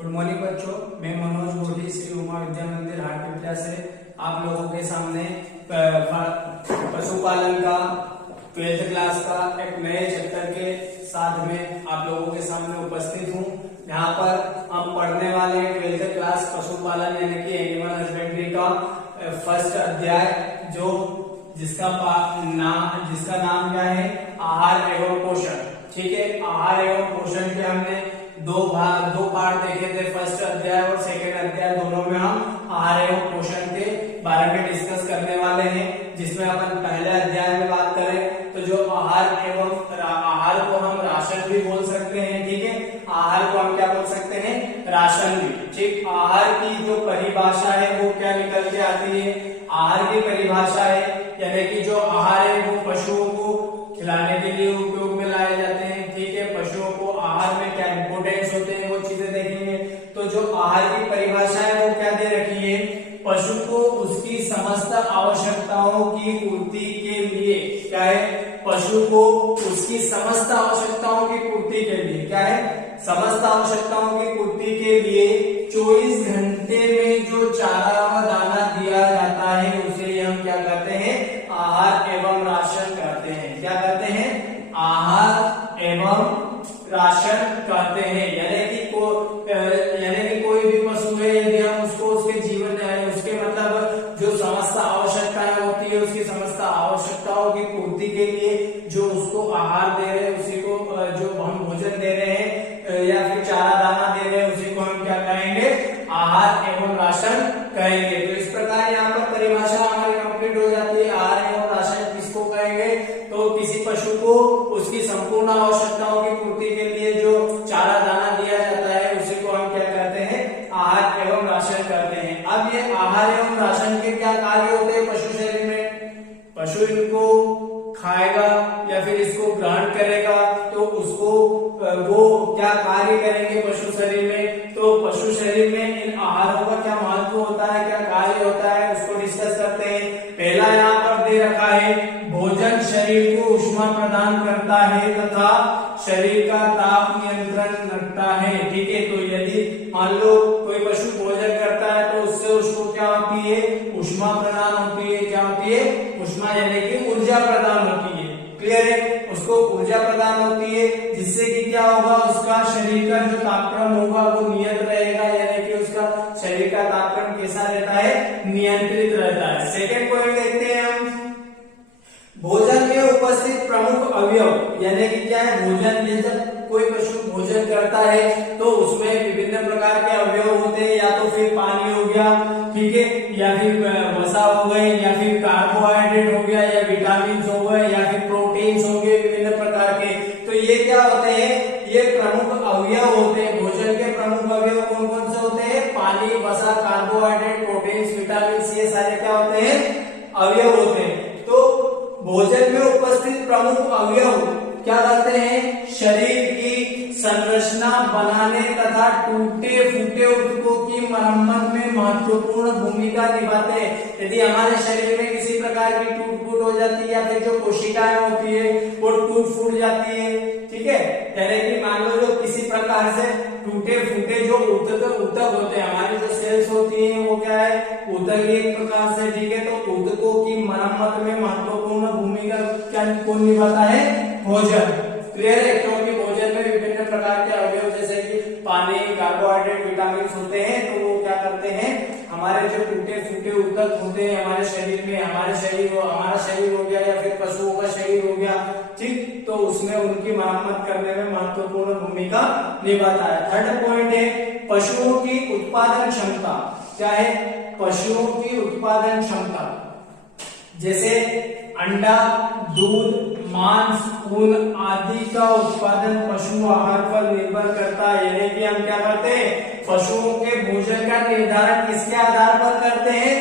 Good morning बच्चों, मैं मनोज गोढ़ी श्री उमा विद्या मंदिर हाटपिपल्या से आप लोगों के सामने पशुपालन का 12th क्लास का एक नए चैप्टर के साथ में आप लोगों के सामने उपस्थित हूँ। यहाँ पर हम पढ़ने वाले हैं 12th क्लास पशुपालन यानी कि एनिमल हस्बेंड्री का फर्स्ट अध्याय जिसका नाम क्या है, आहार एवं पोषण। ठीक है, आहार एवं पोषण के हमने दो पार्ट देखे थे, फर्स्ट अध्याय और सेकेंड अध्याय। दोनों में हम आहार एवं पोषण के बारे में डिस्कस करने वाले हैं, जिसमें अपन पहले अध्याय में बात करें तो जो आहार को हम राशन भी बोल सकते हैं। ठीक है, आहार को हम क्या बोल सकते हैं, राशन भी। ठीक, आहार की जो परिभाषा है वो क्या निकल के आती है, आहार की परिभाषा है यानी कि जो आहार है वो पशुओं को खिलाने के लिए उपयोग में लाए जाते हैं। ठीक है, पशुओं को आहार में क्या इंपोर्टेंस होते हैं वो चीजें देखेंगे। तो जो आहार की परिभाषा है वो क्या दे रखी है, पशु को उसकी समस्त आवश्यकताओं की पूर्ति के लिए क्या है, पशु को उसकी समस्त आवश्यकताओं की पूर्ति के लिए क्या है, समस्त आवश्यकताओं की पूर्ति के लिए 24 घंटे में जो चारा व दाना दिया जाता है उसे हम क्या कहते हैं, आहार एवं राशन कहते हैं। क्या कहते हैं, आहार एवं राशन कहते हैं। यानी कि कोई भी पशु है, यदि हम उसको उसके जीवन उसके मतलब जो समस्त आवश्यकताएं होती है उसकी समस्त आवश्यकताओं की पूर्ति के लिए जो उसको आहार दे रहे हैं, उसी को जो हम भोजन दे रहे हैं या फिर चारा दाना दे रहे हैं, उसी को हम क्या कहेंगे, आहार एवं राशन कहेंगे। तो इस प्रकार यहाँ पर परिभाषा हमारी कंप्लीट हो जाती है। आहार एवं राशन किसको कहेंगे, तो किसी पशु को उसकी संपूर्ण आवश्यकताओं की पूर्ति के लिए जो चारा दाना दिया जाता है उसी को हम क्या कहते हैं, आहार एवं राशन कहते हैं। अब ये आहार एवं राशन के क्या कार्य होते हैं पशु शरीर में, पशु इनको खाएगा या फिर इसको ग्रहण करेगा तो उसको वो क्या कार्य करेंगे पशु शरीर में। तो पशु शरीर में इन आहारों का क्या महत्व होता है, क्या कार्य होता है, उसको डिस्कस करते हैं। पहला यहाँ पर दे रखा है, भोजन शरीर को ऊष्मा प्रदान करता है तथा शरीर का ताप नियंत्रण रखता है। ठीक है, तो यदि मान लो कोई पशु भोजन करता है तो उससे उसको क्या होती है, ऊष्मा प्रदान होती है। क्या होती है, ऊष्मा यानी कि ऊर्जा प्रदान होती है। क्लियर है, उसको ऊर्जा प्रदान होती है, जिससे कि क्या होगा, उसका शरीर का जो तापक्रम होगा वो नियत रहेगा, यानी कि उसका शरीर का तापक्रम कैसा रहता है, नियंत्रित रहता है। सेकेंड पॉइंट देखते हैं हम, भोजन में उपस्थित प्रमुख अवयव यानी कि क्या है, भोजन में जब कोई पशु भोजन करता है तो उसमें विभिन्न प्रकार के अवयव होते हैं, या तो फिर पानी हो गया, ठीक है, या फिर वसा हो गए, या फिर कार्बोहाइड्रेट हो गया, या विटामिन हो गए, या फिर प्रोटीन्स हो गए विभिन्न प्रकार के। तो ये क्या होते हैं, ये प्रमुख अवयव होते हैं। भोजन के प्रमुख अवयव कौन कौन से होते हैं, पानी, वसा, कार्बोहाइड्रेट, प्रोटीन्स, विटामिन, ये सारे क्या होते हैं, अवयव होते हैं। तो भोजन में उपस्थित प्रमुख अवयव क्या करते हैं, शरीर की संरचना बनाने तथा टूटे फूटे ऊतकों की मरम्मत में महत्वपूर्ण भूमिका निभाते हैं। यदि हमारे शरीर में किसी प्रकार की टूट फूट हो जाती है या फिर जो कोशिकाएं होती है वो टूट फूट जाती है, ठीक है, यानी कि मान लो जो किसी प्रकार से टूटे फूटे जो ऊतक होते हैं, हमारी जो सेल्स होती है वो क्या है, ऊतक एक प्रकार से। ठीक है, तो ऊतकों की मरम्मत में महत्वपूर्ण भूमिका क्या कौन निभाता है, भोजन। क्लियर है, क्योंकि भोजन में विभिन्न प्रकार के अवयव जैसे कि पानी, कार्बोहाइड्रेट, विटामिन होते हैं, तो वो क्या करते हैं, हमारे जो टूटे फूटे ऊतक होते हैं हमारे शरीर में, हमारा शरीर हो गया या फिर पशुओं का शरीर हो गया, ठीक, तो उसमें उनकी मरम्मत करने में महत्वपूर्ण भूमिका निभाता है। थर्ड पॉइंट है, पशुओं की उत्पादन क्षमता। क्या है, पशुओं की उत्पादन क्षमता, जैसे अंडा, दूध, मांस, ऊन आदि का उत्पादन पशु आहार पर निर्भर करता है। यानी कि हम क्या करते हैं, पशुओं के भोजन का निर्धारण किसके आधार पर करते हैं,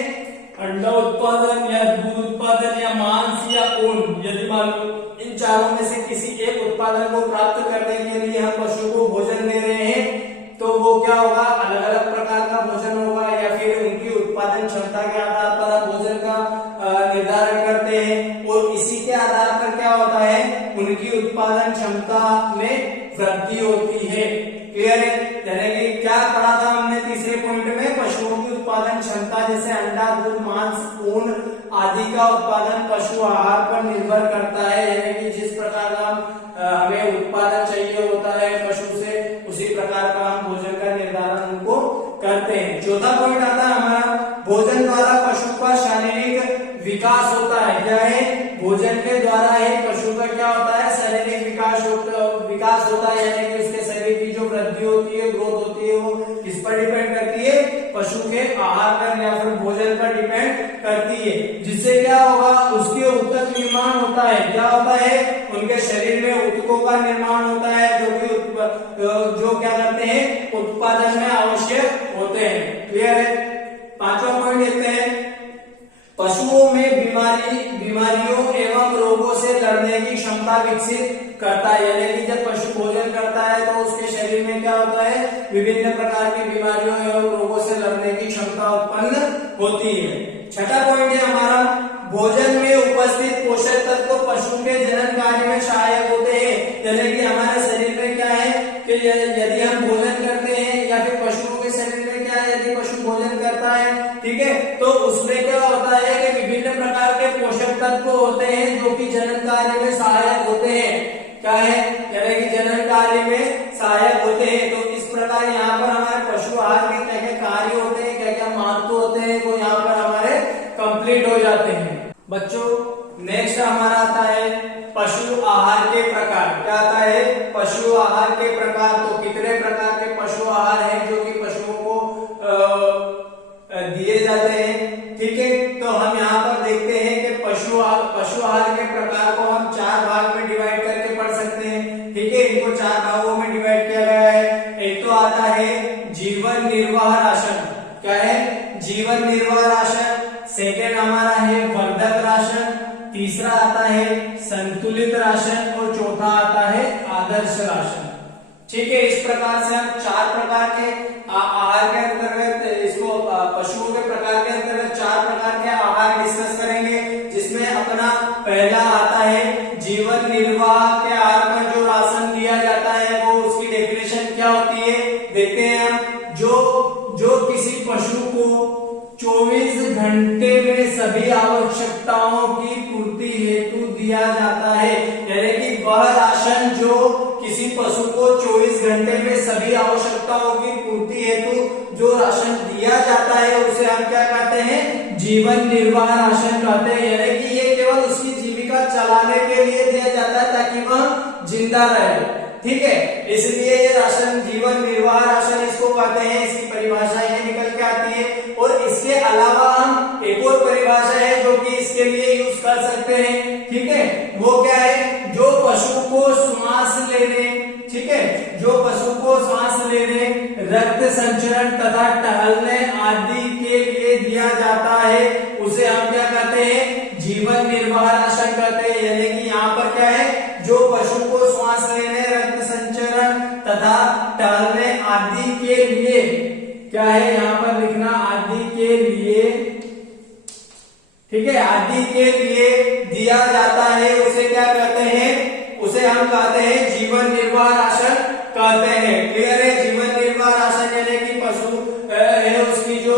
अंडा उत्पादन या दूध उत्पादन या मांस या ऊन। यदि मान लो इन चारों में से किसी एक उत्पादन को प्राप्त करने के लिए हम पशु को भोजन दे रहे हैं तो वो क्या होगा, अलग अलग प्रकार का भोजन होगा, या फिर उनकी उत्पादन क्षमता के आधार पर हम भोजन का निर्धारण करते हैं, और इसी के आधार पर क्या होता है, उनकी उत्पादन क्षमता में वृद्धि होती है। क्लियर है, यानी कि क्या पढ़ा द्वारा ही पशु का क्या होता है, शारीरिक विकास होता है, यानी कि उसके शरीर की जो वृद्धि होती है, ग्रोथ होती है, वो किस पर डिपेंड करती है, पशु के आहार पर या फिर भोजन पर डिपेंड करती है। जिससे क्या होगा, उसके ऊतक निर्माण होता है। क्या होता है, उनके शरीर में ऊतकों का निर्माण होता है, जो क्या करते हैं, उत्पादन में आवश्यक होते हैं। क्लियर है। पांचवा पॉइंट देखते हैं, पशुओं में बीमारियों एवं रोगों से लड़ने की क्षमता विकसित करता है। यानी कि जब पशु भोजन करता है तो उसके शरीर में क्या होता है, विभिन्न प्रकार की बीमारियों एवं रोगों से लड़ने की क्षमता उत्पन्न होती है। छठा पॉइंट है हमारा, भोजन में उपस्थित पोषक तत्व पशु के जनन कार्य में सहायक होते हैं। यानी कि हमारे शरीर में क्या है कि यदि हम भोजन करते हैं या फिर पशुओं के शरीर में क्या है, यदि पशु भोजन करता है, ठीक है, तो उसमें क्या होता है कि विभिन्न प्रकार के पोषक तत्व होते हैं जो कि जनन कार्य में सहायक होते हैं। क्या है, यानी कि जनन कार्य में सहायक होते हैं। तो इस प्रकार यहाँ पर हमारे पशु आहार के क्या क्या कार्य होते हैं, क्या क्या महत्व होते हैं, वो यहाँ पर हमारे कंप्लीट हो जाते हैं। बच्चों नेक्स्ट हमारा आता है पशु आहार के प्रकार। क्या आता है, पशु आहार के प्रकार। तो कितने प्रकार के पशु आहार हैं जो कि पशुओं को दिए जाते हैं, ठीक है। तो हम यहाँ पर देखते हैं कि पशु आहार के प्रकार को हम 4 भाग में डिवाइड करके पढ़ सकते हैं, ठीक है। इनको 4 भागों में डिवाइड किया गया है। एक तो आता है जीवन निर्वाह राशन। क्या है, जीवन निर्वाह राशन। सेकेंड हमारा है वर्धक राशन। तीसरा आता है संतुलित राशन और चौथा आता है आदर्श राशन, ठीक है। इस प्रकार से हम 4 प्रकार के आहार के अंतर्गत इसको पशुओं के प्रकार के अंतर्गत 4 प्रकार के आहार डिस्कस करेंगे, जिसमें अपना पहला आता है जीवन निर्वाह के आहार पर जो राशन दिया जाता है, वो उसकी डेफिनेशन क्या होती है देखते हैं हम। जो किसी पशु को 24 घंटे में सभी आवश्यकताओं की पूर्ति हेतु दिया जाता है। यानी कि वह राशन जो किसी पशु को 24 घंटे में सभी आवश्यकताओं की पूर्ति हेतु जो राशन दिया जाता है, उसे हम क्या कहते हैं, जीवन निर्वाह राशन कहते हैं। यानी कि ये केवल उसकी जीविका चलाने के लिए दिया जाता है ताकि वह जिंदा रहे, ठीक है। इसलिए ये राशन जीवन निर्वाह राशन इसको कहते हैं। इसकी परिभाषा ये निकल के आती है। और इसके अलावा हम एक और परिभाषा है जो कि इसके लिए यूज कर सकते हैं, ठीक है। वो क्या है, जो पशु को श्वास लेने, ठीक है, जो पशु को श्वास लेने, रक्त संचरण तथा टहलने आदि के लिए दिया जाता है, उसे हम क्या कहते हैं, जीवन निर्वाह राशन कहते हैं। यानी कि यहाँ पर क्या है, जो पशु को श्वास लेने, रक्त संचरण तथा टहलने आदि के लिए, क्या है यहाँ पर लिखना, आदि के लिए, ठीक है, आदि के लिए दिया जाता है, उसे क्या कहते हैं, उसे हम कहते हैं जीवन निर्वाह राशन कहते हैं। क्लियर है। जीवन निर्वाह राशन यानी कि पशु है, उसकी जो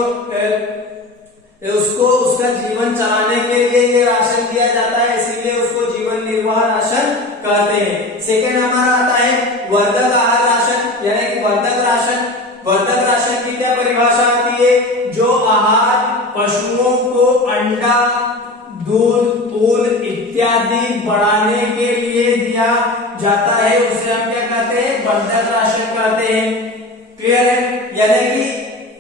उसको उसका जीवन चलाने के लिए ये राशन दिया जाता है, इसीलिए उसको जीवन निर्वाह राशन कहते हैं। सेकेंड हमारा आता है वर्धक आहार राशन। यानी कि वर्धक राशन की क्या परिभाषा आती है, जो आहार पशुओं को अंडा, दूध, ऊन इत्यादि बढ़ाने के लिए दिया जाता है, उसे हम क्या कहते हैं, वर्धक राशन कहते हैं। क्लियर है। यानी कि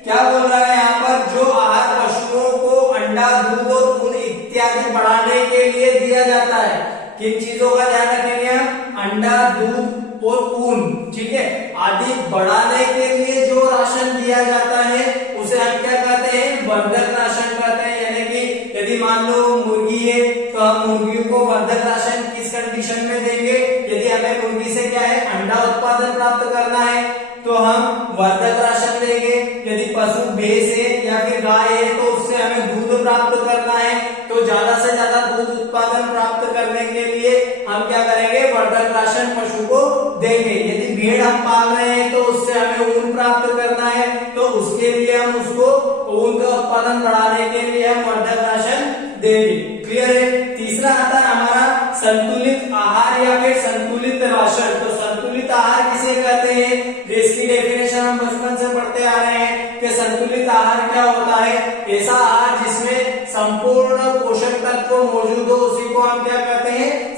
क्या बोल रहा है यहाँ पर, जो आहार पशुओं को अंडा, दूध और ऊन इत्यादि बढ़ाने के लिए दिया जाता है, किन चीजों का ध्यान रखेंगे हम, अंडा, दूध और ऊन, ठीक है, आदि बढ़ाने के लिए जो राशन दिया जाता है, उसे हम क्या कहते हैं, वर्धक राशन कहते हैं। यानी कि यदि मान लो मुर्गी है तो हम मुर्गियों को वर्धक राशन किस कंडीशन में देंगे, यदि हमें मुर्गी से क्या है, अंडा उत्पादन प्राप्त करना है तो हम वर्धक राशन देंगे। यदि पशु भैंस है या फिर गाय है तो उससे हमें दूध प्राप्त करना है, तो ज्यादा से ज्यादा दूध उत्पादन प्राप्त करने के लिए हम क्या करेंगे, वर्धक राशन पशु को देंगे। यदि भेड़ हम पाल रहे हैं तो उससे हमें ऊन प्राप्त करना है, तो उसके लिए हम उसको ऊन का उत्पादन बढ़ाने के लिए हम वर्धक राशन देंगे। क्लियर है। तीसरा आता है हमारा संतुलित आहार या फिर संतुलित राशन। तो संतुलित आहार किसे कहते हैं, इसकी डेफिनेशन हम बचपन से पढ़ते आ रहे हैं कि संतुलित आहार क्या होता है, ऐसा आहार जिसमें संपूर्ण पोषक तत्व मौजूद हो, उसी को हम क्या कहते हैं,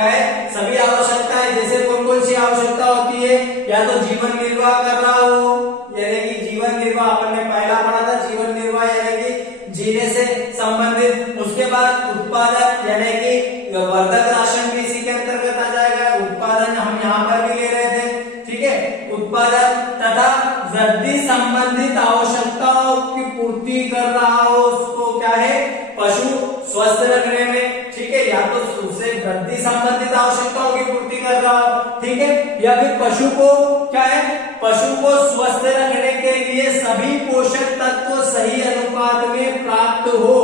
क्या है, सभी आवश्यकताएं। जैसे कौन कौन सी आवश्यकता होती है, या तो जीवन निर्वाह कर रहा हो, यानी कि जीवन निर्वाह अपन ने पहला पढ़ा था, जीवन निर्वाह यानी कि जीने से संबंधित। उसके बाद उत्पादन यानी कि वर्धक राशन भी इसी के अंतर्गत आ जाएगा, उत्पादन हम यहाँ पर भी ले रहे थे, ठीक है। उत्पादन तथा वृद्धि संबंधित आवश्यकताओं की पूर्ति कर रहा हो, उसको क्या है, पशु स्वस्थ रखने में, ठीक है, या तो उसे वृद्धि संबंधित आवश्यकताओं की पूर्ति कर रहा हो, ठीक है, या फिर पशु को क्या है, पशु को स्वस्थ रखने के लिए सभी पोषक तत्व सही अनुपात में प्राप्त हो,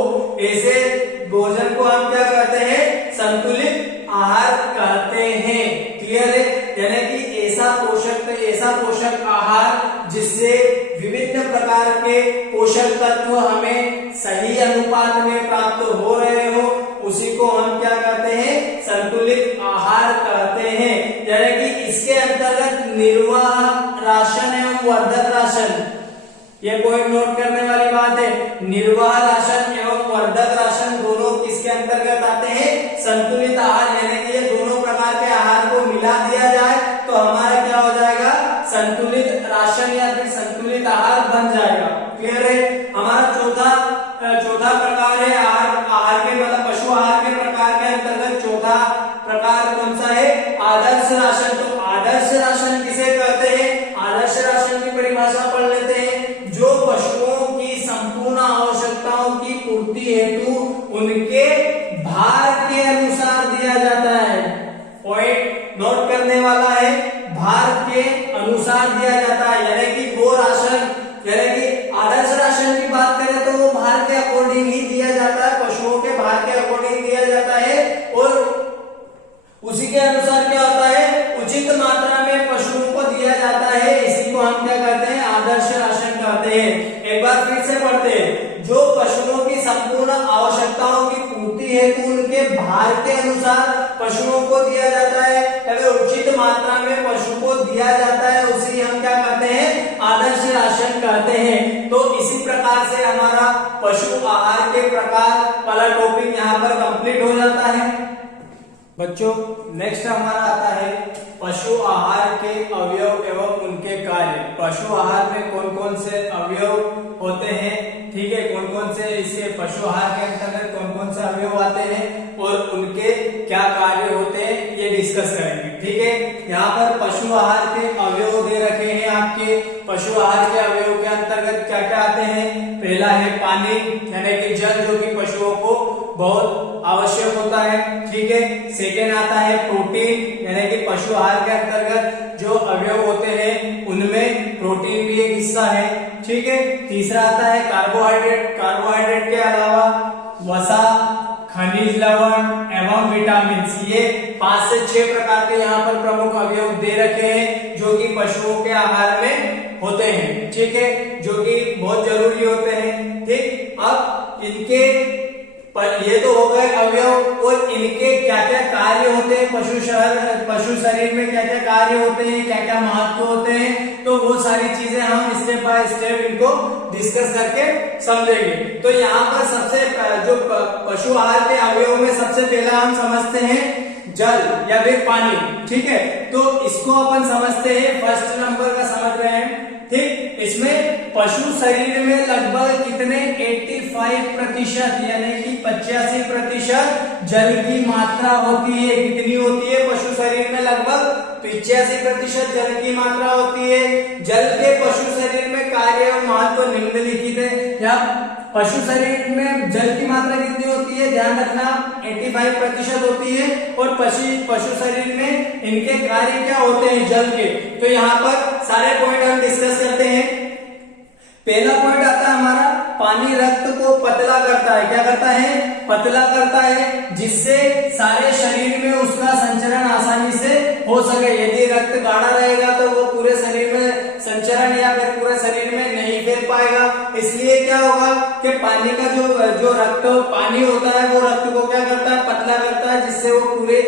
ऐसे भोजन को हम क्या कहते हैं, संतुलित आहार कहते हैं। क्लियर है, यानी कि ऐसा पोषक आहार जिससे विभिन्न प्रकार के पोषक तत्व हमें सही अनुपात में प्राप्त हो रहे हो, उसी को हम क्या कहते हैं, संतुलित आहार कहते हैं। यानी कि इसके अंतर्गत निर्वाह राशन एवं वर्धक राशन, ये पॉइंट नोट करने वाली बात है, निर्वाह राशन एवं वर्धक राशन दोनों किसके अंतर्गत आते हैं, संतुलित आहार। यानी कि ये दोनों प्रकार के आहार को मिला दिया जाए तो हमारा क्या हो जाएगा, संतुलित राशन या फिर संतुलित आहार बन जाएगा। क्लियर है, हमारा चौथा प्रकार है आहार के, मतलब पशु आहार के प्रकार के अंतर्गत चौथा प्रकार कौन सा है, आदर्श राशन। तो आदर्श राशन किसे कहते हैं, आदर्श राशन की परिभाषा पढ़ लेते हैं, जो पशुओं की संपूर्ण आवश्यकताओं की पूर्ति हेतु उनके भार के अनुसार दिया जाता है। पॉइंट नोट करने वाला है, भार के अनुसार दिया जाता है, यानी कि वो राशन, यानी कि आदर्श राशन की बात करें तो वो भार के अकॉर्डिंग ही दिया जाता है, पशुओं के भार के अकॉर्डिंग दिया जाता है, और उसी के अनुसार क्या होता है, उचित मात्रा में पशुओं को दिया जाता है। इसी को हम क्या कहते हैं, आदर्श राशन कहते हैं। एक बार फिर से पढ़ते हैं, जो पशुओं की संपूर्ण आवश्यकताओं की पूर्ति हेतु उनके भार के अनुसार पशुओं को दिया जाता है, अगर उचित मात्रा में पशु को दिया जाता है, उसी हम क्या कहते हैं, आदर्श राशन कहते हैं। तो इसी प्रकार से हमारा पशु आहार के प्रकार वाला टॉपिक यहाँ पर कंप्लीट हो जाता है। बच्चों नेक्स्ट हमारा आता है पशु आहार के अवयव एवं उनके कार्य। पशु आहार में कौन कौन से अवयव होते हैं, ठीक है, कौन कौन से इसके पशु आहार के अंतर्गत कौन कौन से अवयव आते हैं और उनके क्या कार्य होते हैं, ये डिस्कस करेंगे। ठीक है, यहाँ पर पशु आहार के अवयव दे रखे हैं आपके। पशु आहार के अवयव के अंतर्गत क्या क्या आते हैं, पहला है पानी यानी कि जल, जो कि पशुओं को बहुत आवश्यक होता है। ठीक है, सेकेंड आता है प्रोटीन, यानी कि पशु आहार के अंतर्गत जो अवयव होते हैं उनमें प्रोटीन भी एक हिस्सा है। ठीक है, तीसरा आता है कार्बोहाइड्रेट। कार्बोहाइड्रेट के अलावा वसा, खनिज लवण एवं विटामिन। ये 5 से 6 प्रकार के यहाँ पर प्रमुख अवयव दे रखे हैं जो कि पशुओं के आहार में होते हैं। ठीक है, जो कि बहुत जरूरी होते हैं। ठीक, अब इनके ये तो हो गए अवयव, और इनके क्या क्या कार्य होते हैं, पशु शरीर में क्या क्या कार्य होते हैं, क्या क्या महत्व होते हैं, तो वो सारी चीजें हम स्टेप बाय स्टेप इनको डिस्कस करके समझेंगे। तो यहाँ पर सबसे जो पशु आहार के अवयव में सबसे पहला हम समझते हैं जल या फिर पानी। ठीक है, तो इसको अपन समझते हैं, फर्स्ट नंबर का समझ रहे हैं। ठीक, इसमें पशु शरीर में लगभग कितने 85% यानी कि 85% जल की मात्रा होती है। कितनी होती है पशु शरीर में, लगभग 85% जल की मात्रा होती है। जल के पशु शरीर में कार्य और महत्व निम्नलिखित है। या पशु शरीर में जल की मात्रा कितनी होती है, ध्यान रखना 85% होती है, और पशु शरीर में इनके कार्य क्या होते हैं जल के। तो यहाँ पर सारे पॉइंट हम डिस्कस करते हैं। पहला पॉइंट आता है हमारा, पानी रक्त को पतला करता है। क्या करता है, पतला करता है, जिससे सारे शरीर में उसका संचरण आसानी से हो सके। यदि रक्त गाढ़ा रहेगा तो वो पूरे शरीर में संचरण या फिर पूरे शरीर में नहीं फैल पाएगा। इसलिए क्या होगा कि पानी का जो रक्त पानी होता है वो रक्त को क्या करता है, पतला करता है, जिससे वो पूरे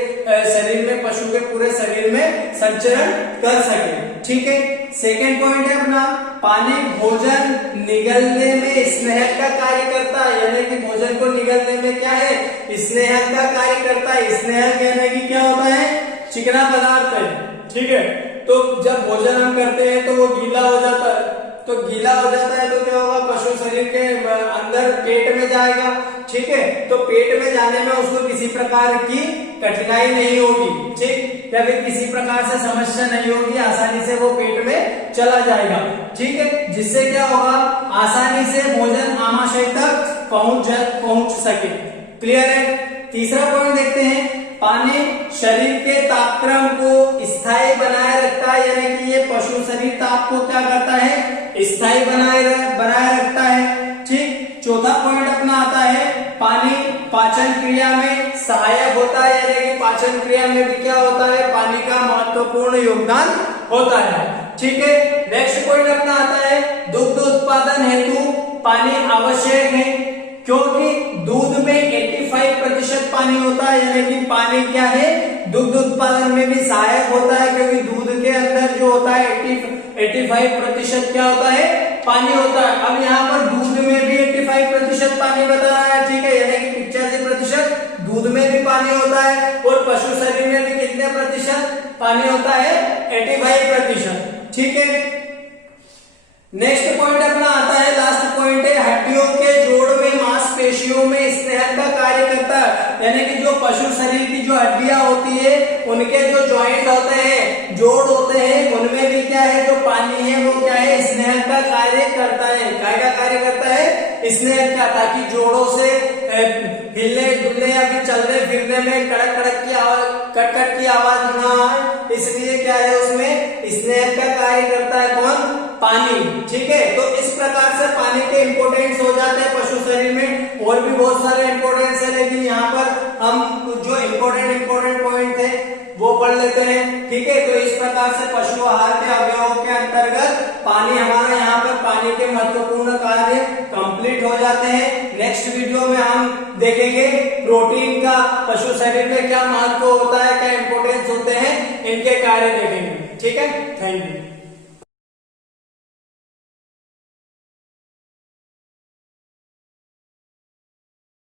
शरीर में, पशु के पूरे शरीर में संचरण कर सके। ठीक है, सेकेंड पॉइंट है अपना, पानी भोजन निगलने में स्नेहक का कार्य करता है, यानी कि भोजन को निगलने में क्या है, स्नेहक का कार्य करता है। स्नेहक यानी कि क्या होता है, चिकना पदार्थ है, ठीक है। तो जब भोजन हम करते हैं तो वो गीला हो जाता है, तो गीला हो जाता है तो क्या होगा, पशु शरीर के अंदर पेट में जाएगा, ठीक है। तो पेट में जाने में उसको किसी प्रकार की कठिनाई नहीं होगी, ठीक, या फिर किसी प्रकार से समस्या नहीं होगी, आसानी से वो पेट में चला जाएगा, ठीक है। जिससे क्या होगा, आसानी से भोजन आमाशय तक पहुंच सके। क्लियर है। तीसरा पॉइंट देखते हैं, पानी शरीर के तापक्रम को स्थायी बनाए रखता है, यानी कि ये पशु शरीर ताप को क्या करता है, स्थायी बनाए रखता है, ठीक। चौथा पॉइंट अपना आता है, पानी पाचन क्रिया में सहायक होता है, यानी कि पाचन क्रिया में भी क्या होता है, पानी का महत्वपूर्ण योगदान होता है, ठीक है। नेक्स्ट पॉइंट अपना आता है, दुग्ध उत्पादन हेतु पानी आवश्यक है, क्योंकि दूध में 85% पानी होता है, यानी कि पानी क्या है, दुग्ध उत्पादन में भी सहायक होता है, क्योंकि दूध के अंदर जो होता है 85% क्या होता है, पानी होता है। अब यहाँ पर दूध में भी 85% पानी बता रहा है, ठीक है, यानी कि 85% दूध में भी पानी होता है, और पशु शरीर में भी कितने प्रतिशत पानी होता है, 85%, ठीक है। नेक्स्ट पॉइंट अपना आता है, लास्ट पॉइंट है, हड्डियों के जोड़ में मांसपेशियों में स्नेहक का कार्य करता है, यानी कि जो पशु शरीर की जो हड्डियां होती है, उनके जो जॉइंट होते हैं, जोड़ होते हैं, उनमें भी क्या है, जो पानी है वो क्या है, स्नेहक का कार्य करता है। क्या का कार्य करता है, स्नेहक का, ताकि जोड़ों से हिलने डुलने या फिर चलने फिरने में कड़क कड़क की आवाज, कट कट की आवाज ना आए, इसलिए क्या है, उसमें स्नेहक का कार्य करता है कौन, पानी, ठीक है। तो इस प्रकार से पानी के इंपोर्टेंस हो जाते हैं पशु शरीर में, और भी बहुत सारे इंपोर्टेंस है, लेकिन यहाँ पर हम जो इम्पोर्टेंट पॉइंट थे वो पढ़ लेते हैं, ठीक है। तो इस प्रकार से पशु आहार के अवयवों के अंतर्गत पानी हमारा यहाँ पर पानी के महत्वपूर्ण कार्य कंप्लीट हो जाते हैं। नेक्स्ट वीडियो में हम देखेंगे प्रोटीन का पशु शरीर में क्या महत्व होता है, क्या इंपोर्टेंस होते हैं, इनके कार्य देखेंगे।